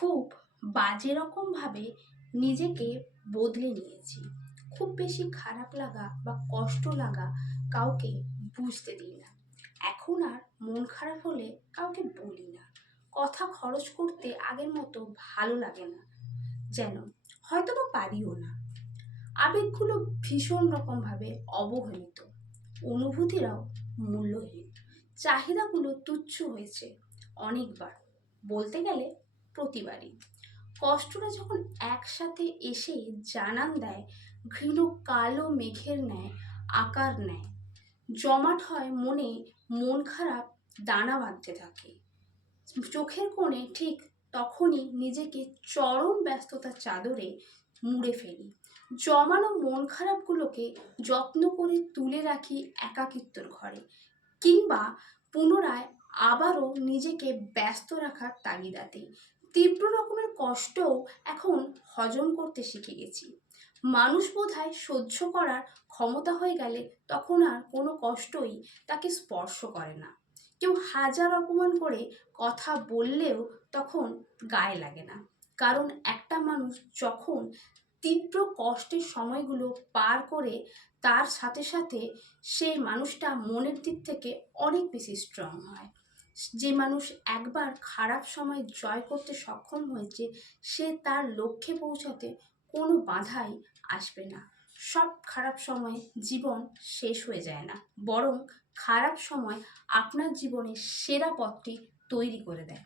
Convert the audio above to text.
খুব বাজে রকমভাবে নিজেকে বদলে নিয়েছি। খুব বেশি খারাপ লাগা বা কষ্ট লাগা কাউকে বুঝতে দিই না। এখন আর মন খারাপ হলে কাউকে বলি না। কথা খরচ করতে আগের মতো ভালো লাগে না, যেন হয়তো বা পারিও না। আবেগগুলো ভীষণ রকমভাবে অবহেলিত, অনুভূতিরাও মূল্যহীন, চাহিদাগুলো তুচ্ছ হয়েছে অনেকবার, বলতে গেলে প্রতিবারই। কষ্টটা যখন একসাথে এসে জানান দেয়, ঘৃণ কালো মেঘের ন্যায় আকার নেয়, জমাট হয় মনে, মন খারাপ দানা বাঁধতে থাকে চোখের কোণে, ঠিক তখনই নিজেকে চরম ব্যস্ততার চাদরে মুড়ে ফেলি। জমানো মন খারাপগুলোকে যত্ন করে তুলে রাখি একাকিত্বর ঘরে, কিংবা পুনরায় আবারও নিজেকে ব্যস্ত রাখার তাগিদাতে। তীব্র রকমের কষ্টও এখন হজম করতে শিখে গেছি। মানুষ বোধহয় সহ্য করার ক্ষমতা হয়ে গেলে তখন আর কোনো কষ্টই তাকে স্পর্শ করে না। কেউ হাজার অপমান করে কথা বললেও তখন গায়ে লাগে না, কারণ একটা মানুষ যখন তীব্র কষ্টের সময়গুলো পার করে, তার সাথে সাথে সেই মানুষটা মনের দিক থেকে অনেক বেশি স্ট্রং হয়। যে মানুষ একবার খারাপ সময় জয় করতে সক্ষম হয়েছে, সে তার লক্ষ্যে পৌঁছাতে কোনো বাধাই আসবে না। সব খারাপ সময়ে জীবন শেষ হয়ে যায় না, বরং খারাপ সময় আপনার জীবনের সেরা পথটি তৈরি করে দেয়।